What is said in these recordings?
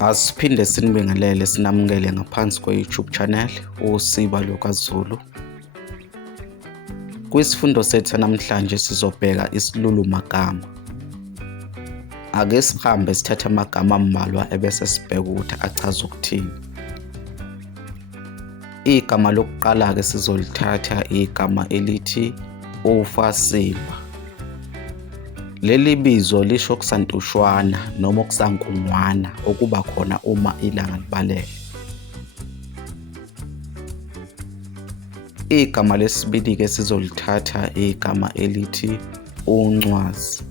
Asiphinde sinibingelele sinamukele ngaphansi kwe-YouTube channel uSiba LukaZulu. Kwisifundo sethu namhlanje sizobheka isilulu magama. Ake sihambe sithathe amagama ambalwa ebese sibheka ukuthi achaza ukuthini. Igama lokuqala ke sizolithatha igama elithi uFasimba. Leli bizo lisho kusantushwana noma kusankungwana okuba khona uma ilanga libalele. Igama lesibili ke sizolithatha igama elithi uNcwazi.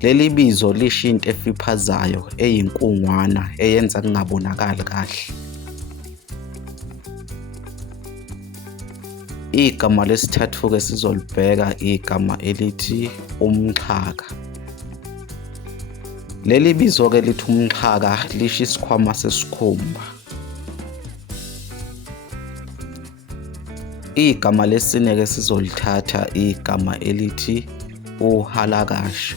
Leli bizo lisho into efiphazayo eyinkungwana eyenza kungabonakali kahle. Igama lesithathu ke sizolibheka igama elithi umxhaka. Leli bizo ke lithi umxhaka lisho isikhwama sesikhumba. Igama lesine ke sizolithatha igama elithi uhalakashi.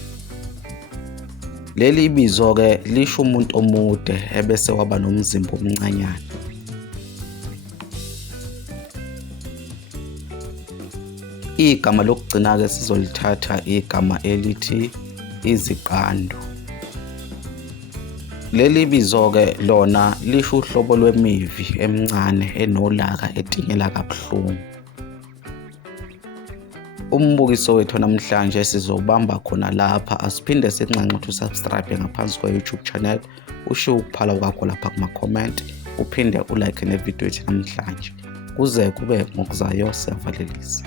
Leli bizo ke lisho umuntu omude ebese waba nomzimba omncanyana. Igama lokugcina ke sizolithatha igama elithi iziqando. Leli bizo ke lona lisho uhlobo lwemivi emncane enolaka etinyela kabuhlungu. Umbukiso wethu namhlanje sizobamba khona lapha. Asiphinde sikunxanxe ukuthi usubscribe ngaphansi kwe-YouTube channel, ushiye ukuphala kwakho lapha kuma-comment, uphinde ulike nevideo yethu namhlanje. Kuze kube ngokuzayo, siyavalelisa.